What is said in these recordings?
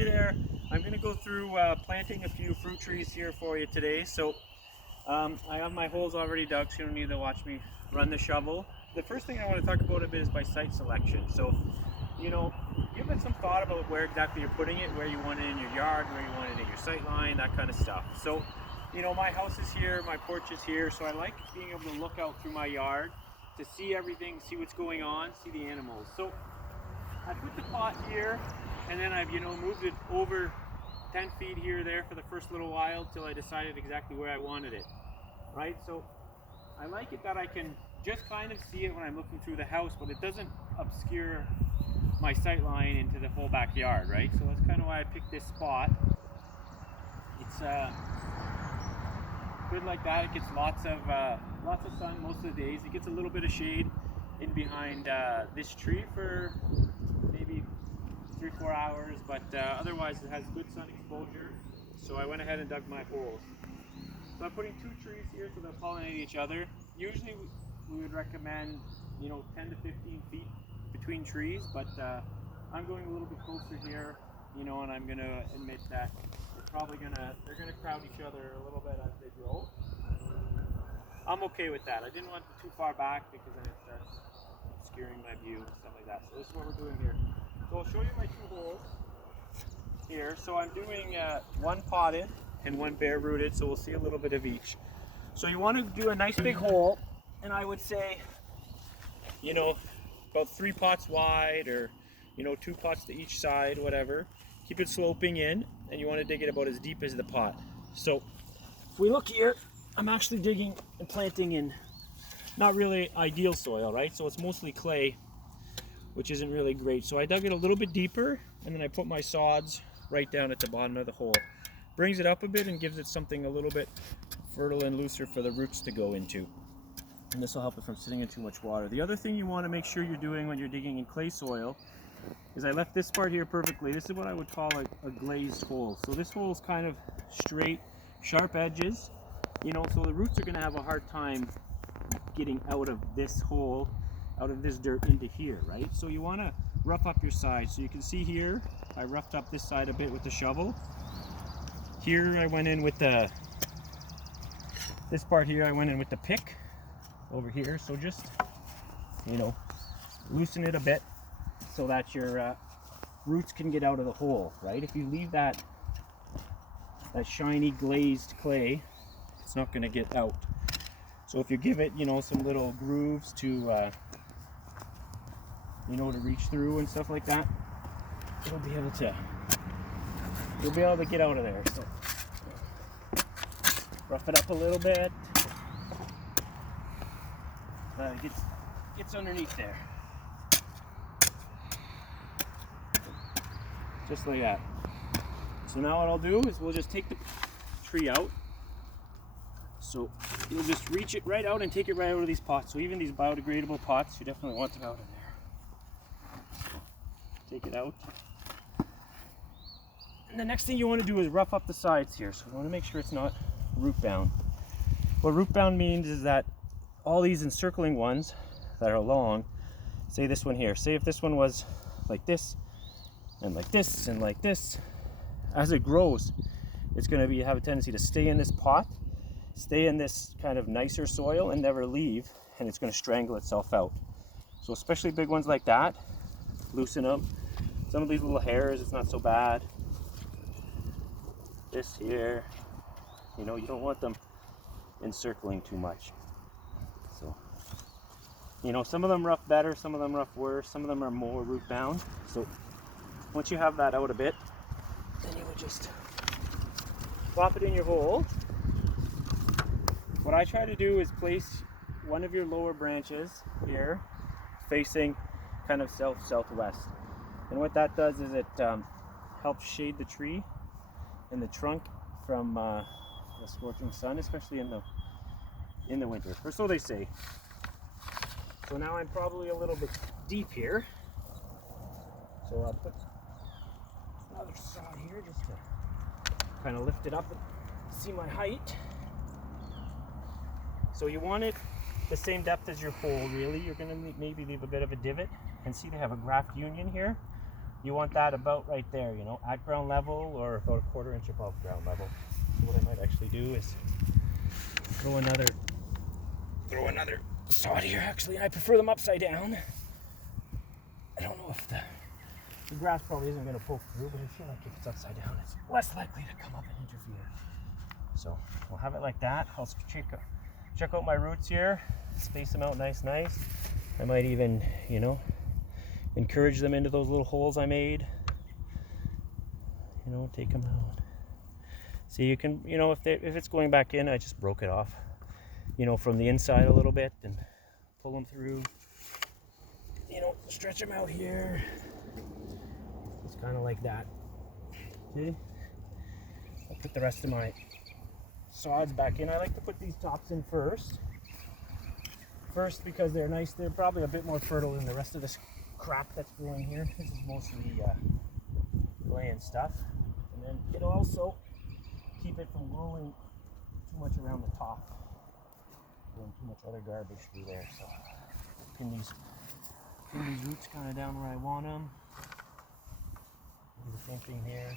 Hey there, I'm going to go through planting a few fruit trees here for you today. So I have my holes already dug, so you don't need to watch me run the shovel. The first thing I want to talk about a bit is by site selection. So, give it some thought about where exactly you're putting it, where you want it in your yard, where you want it in your sight line, that kind of stuff. So, my house is here, my porch is here, so I like being able to look out through my yard to see everything, see what's going on, see the animals. So I put the pot here, and then I've moved it over 10 feet here or there for the first little while till I decided exactly where I wanted it, right? So I like it that I can just kind of see it when I'm looking through the house, but it doesn't obscure my sight line into the whole backyard, right? So that's kind of why I picked this spot. It's good like that. It gets lots of sun most of the days. It gets a little bit of shade in behind this tree for maybe 3-4 hours, but otherwise it has good sun exposure. So I went ahead and dug my holes. So I'm putting 2 trees here so they'll pollinate each other. Usually we would recommend 10 to 15 feet between trees, but I'm going a little bit closer here, and I'm going to admit that they're gonna crowd each other a little bit as they grow. I'm okay with that. I didn't want them too far back because then it starts obscuring my view and stuff like that. So this is what we're doing here. So I'll show you my 2 holes here. So I'm doing 1 potted and 1 bare rooted, so we'll see a little bit of each. So you want to do a nice big hole, and I would say, about 3 pots wide, or 2 pots to each side, whatever. Keep it sloping in, and you want to dig it about as deep as the pot. So if we look here, I'm actually digging and planting in not really ideal soil, right? So it's mostly clay, which isn't really great. So I dug it a little bit deeper, and then I put my sods right down at the bottom of the hole. Brings it up a bit and gives it something a little bit fertile and looser for the roots to go into. And this will help it from sitting in too much water. The other thing you want to make sure you're doing when you're digging in clay soil is I left this part here perfectly. This is what I would call a glazed hole. So this hole is kind of straight, sharp edges, so the roots are going to have a hard time getting out of this hole, out of this dirt into here, right? So you want to rough up your side. So you can see here, I roughed up this side a bit with the shovel. Here I went in with this part here, I went in with the pick over here. So just, loosen it a bit so that your roots can get out of the hole, right? If you leave that shiny glazed clay, it's not going to get out. So if you give it, some little grooves to reach through and stuff like that, you'll be able to get out of there. So rough it up a little bit. It gets underneath there. Just like that. So now what I'll do is we'll just take the tree out. So you'll just reach it right out and take it right out of these pots. So even these biodegradable pots, you definitely want them out in there. Take it out. And the next thing you want to do is rough up the sides here. So you want to make sure it's not root bound. What root bound means is that all these encircling ones that are long, say this one here, say if this one was like this, and like this, and like this, as it grows, it's going to have a tendency to stay in this pot, stay in this kind of nicer soil, and never leave, and it's going to strangle itself out. So especially big ones like that, loosen them. Some of these little hairs, it's not so bad. This here, you don't want them encircling too much. So, some of them rough better, some of them rough worse, some of them are more root bound. So once you have that out a bit, then you would just plop it in your hole. What I try to do is place one of your lower branches here facing kind of southwest. And what that does is it helps shade the tree and the trunk from the scorching sun, especially in the winter, or so they say. So now I'm probably a little bit deep here. So I'll put another sod here just to kind of lift it up and see my height. So you want it the same depth as your hole, really. You're going to maybe leave a bit of a divot, and see they have a graft union here you want that about right there, you know, at ground level or about 1/4 inch above ground level. So what I might actually do is throw another sod here. Actually, I prefer them upside down. I don't know if the grass probably isn't going to poke through, but I feel like if it's upside down, it's less likely to come up and interfere. So we'll have it like that. I'll check out my roots here, space them out nice. I might even, you know, encourage them into those little holes I made. You know, take them out. See, you can, you know, if it's going back in, I just broke it off, you know, from the inside a little bit and pull them through. You know, stretch them out here. It's kind of like that. See? I'll put the rest of my sods back in. I like to put these tops in first because they're nice. They're probably a bit more fertile than the rest of this crap that's growing here. This is mostly clay and stuff, and then it'll also keep it from growing too much around the top, growing too much other garbage through there. So pin these roots kind of down where I want them. Do the same thing here.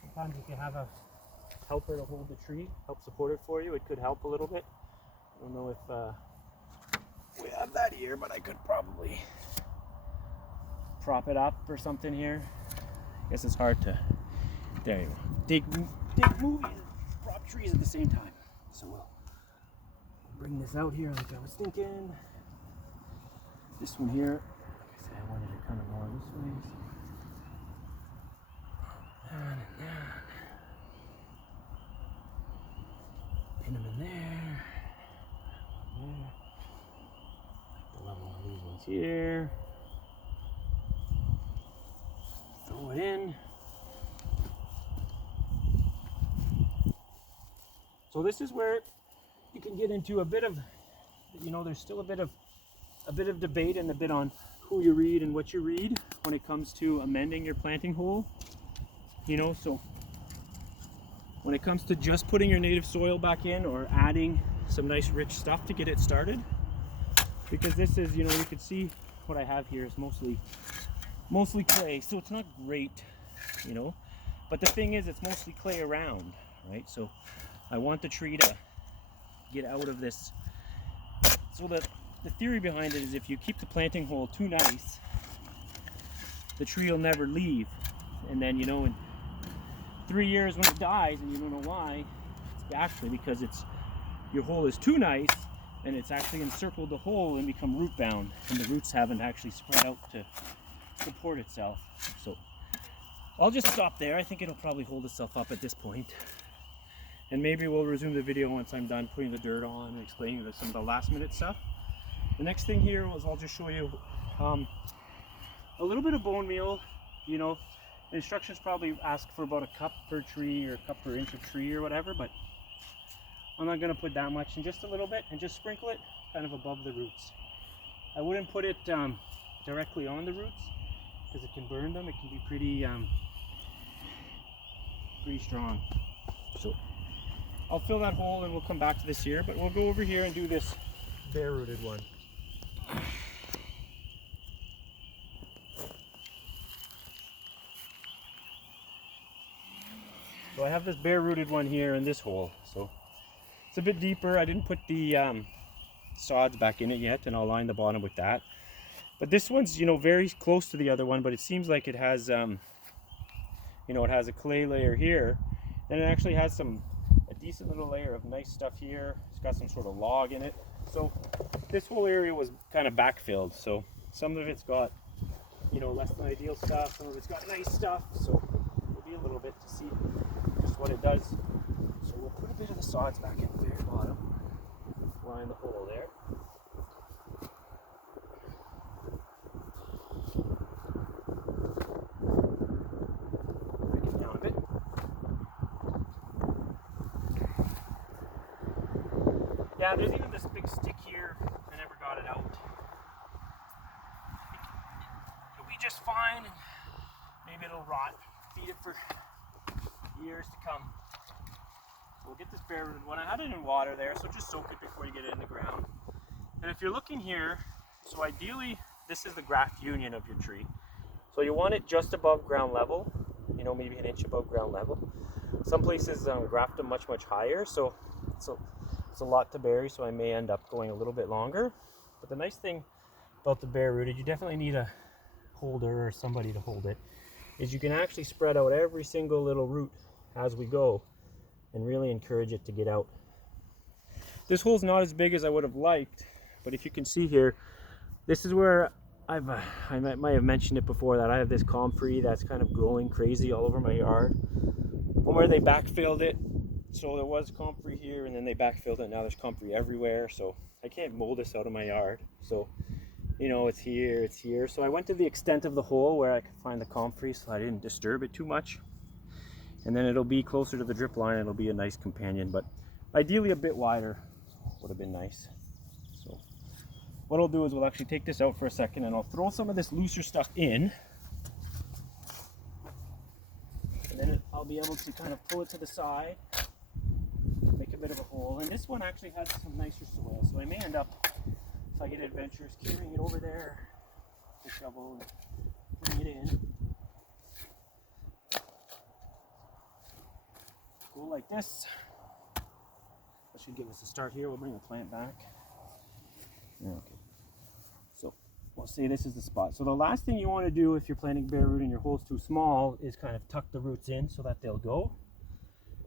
Sometimes if you have a helper to hold the tree, help support it for you, it could help a little bit. I don't know if we have that here, but I could probably prop it up or something here. I guess it's hard to, there you go, dig movies and prop trees at the same time. So we'll bring this out here like I was thinking. This one here, like I said, I wanted it kind of more this way. So down and down. Pin them in there. Like the level on these ones here. Throw it in. So this is where you can get into a bit of, you know, there's still a bit of debate and a bit on who you read and what you read when it comes to amending your planting hole. You know, so when it comes to just putting your native soil back in or adding some nice rich stuff to get it started, because this is, you know, you can see what I have here is mostly clay, so it's not great, you know, but the thing is it's mostly clay around, right? So I want the tree to get out of this. So the theory behind it is if you keep the planting hole too nice, the tree will never leave, and then, you know, in 3 years when it dies and you don't know why, it's actually because your hole is too nice and it's actually encircled the hole and become root bound, and the roots haven't actually spread out to support itself. So I'll just stop there. I think it'll probably hold itself up at this point, and maybe we'll resume the video once I'm done putting the dirt on and explaining some of the last minute stuff. The next thing here is I'll just show you a little bit of bone meal. You know, the instructions probably ask for about a cup per tree or a cup per inch of tree or whatever, but I'm not going to put that much in, just a little bit, and just sprinkle it kind of above the roots. I wouldn't put it directly on the roots because it can burn them. It can be pretty strong. So I'll fill that hole and we'll come back to this here, but we'll go over here and do this bare rooted one. So I have this bare rooted one here in this hole. So it's a bit deeper. I didn't put the sods back in it yet, and I'll line the bottom with that. But this one's, you know, very close to the other one, but it seems like it has, you know, it has a clay layer here, and it actually has a decent little layer of nice stuff here. It's got some sort of log in it. So this whole area was kind of backfilled. So some of it's got, you know, less than ideal stuff. Some of it's got nice stuff. So it'll be a little bit to see just what it does. So we'll put a bit of the sods back in the very bottom. Line the hole there. Break it down a bit. Yeah, there's even this big stick here. I never got it out. It'll be just fine, and maybe it'll rot. Feed it for years to come. So we'll get this bare rooted one. I had it in water there, so just soak it before you get it in the ground. And if you're looking here, so ideally this is the graft union of your tree. So you want it just above ground level, you know, maybe an inch above ground level. Some places graft them much higher, so it's a lot to bury, so I may end up going a little bit longer. But the nice thing about the bare rooted, you definitely need a holder or somebody to hold it, is you can actually spread out every single little root as we go and really encourage it to get out. This hole's not as big as I would have liked, but if you can see here, this is where I might have mentioned it before, that I have this comfrey that's kind of growing crazy all over my yard. From where they backfilled it, so there was comfrey here and then they backfilled it, now there's comfrey everywhere, so I can't mow this out of my yard. So, you know, it's here, it's here. So I went to the extent of the hole where I could find the comfrey so I didn't disturb it too much. And then it'll be closer to the drip line, it'll be a nice companion, but ideally a bit wider would have been nice. So what I'll do is we'll actually take this out for a second and I'll throw some of this looser stuff in. And then I'll be able to kind of pull it to the side, make a bit of a hole. And this one actually has some nicer soil, so I may end up, if I get adventurous, carrying it over there, the shovel, and putting it in. Go like this. That should give us a start here. We'll bring the plant back. Okay. So we'll say this is the spot. So the last thing you want to do if you're planting bare root and your hole's too small is kind of tuck the roots in so that they'll go.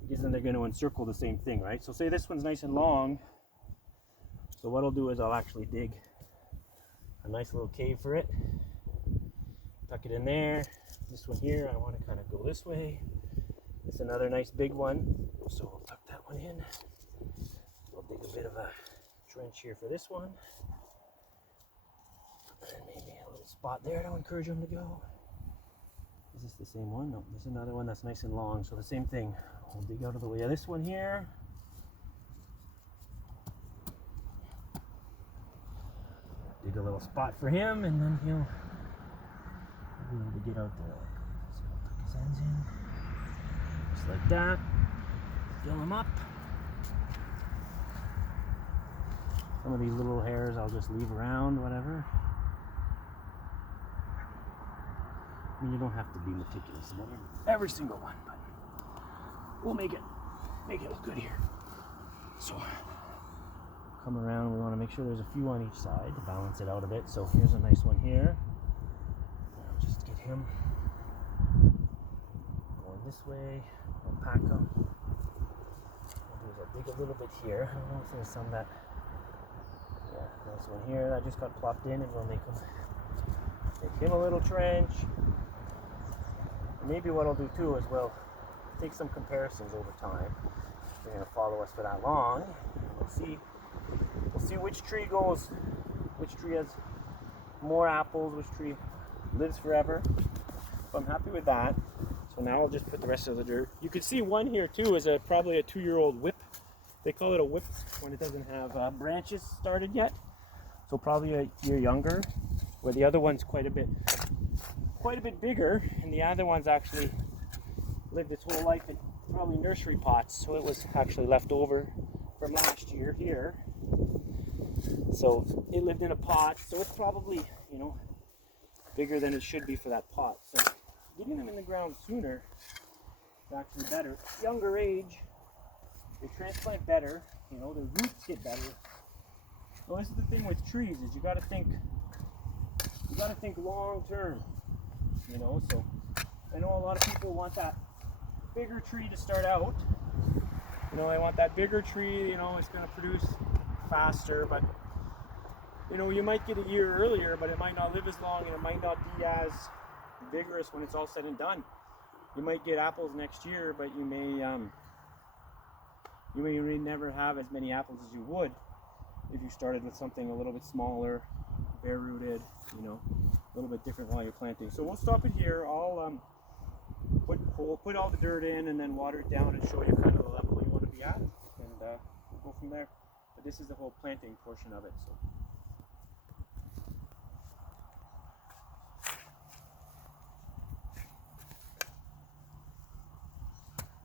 Because then they're going to encircle the same thing, right? So say this one's nice and long. So what I'll do is I'll actually dig a nice little cave for it. Tuck it in there. This one here, I want to kind of go this way. It's another nice big one. So we'll tuck that one in. We'll dig a bit of a trench here for this one. And maybe a little spot there to encourage them to go. Is this the same one? No, there's another one that's nice and long. So the same thing. We'll dig out of the way of this one here. Dig a little spot for him, and then he'll be able to get out there. So we'll tuck his ends in. Just like that. Fill them up. Some of these little hairs I'll just leave around, whatever. I mean, you don't have to be meticulous about every single one, but we'll make it look good here. So come around, we want to make sure there's a few on each side to balance it out a bit. So here's a nice one here. I'll just get him going this way. I'll pack him. What I'll do is I'll dig a little bit here. I don't know if there's some that, yeah, nice one here that just got plopped in, and we'll make him a little trench. And maybe what I'll do too is we'll take some comparisons over time. If you're going to follow us for that long, we'll see which tree has more apples, which tree lives forever. So I'm happy with that. So now I'll just put the rest of the dirt. You can see one here too is probably a 2-year-old whip. They call it a whip when it doesn't have branches started yet. So probably a year younger, where the other one's quite a bit bigger, and the other one's actually lived its whole life in probably nursery pots, so it was actually left over from last year here. So it lived in a pot, so it's probably, you know, bigger than it should be for that pot. So getting them in the ground sooner is actually better. Younger age, they transplant better, you know, their roots get better. So this is the thing with trees, is you got to think long term, you know. So I know a lot of people want that bigger tree to start out. You know, they want that bigger tree, you know, it's going to produce faster, but you know, you might get a year earlier, but it might not live as long, and it might not be as vigorous when it's all said and done. You might get apples next year, but you may never have as many apples as you would if you started with something a little bit smaller, bare rooted, you know, a little bit different while you're planting. So we'll stop it here. I'll put all the dirt in and then water it down and show you kind of the level you want to be at, and we'll go from there. But this is the whole planting portion of it. So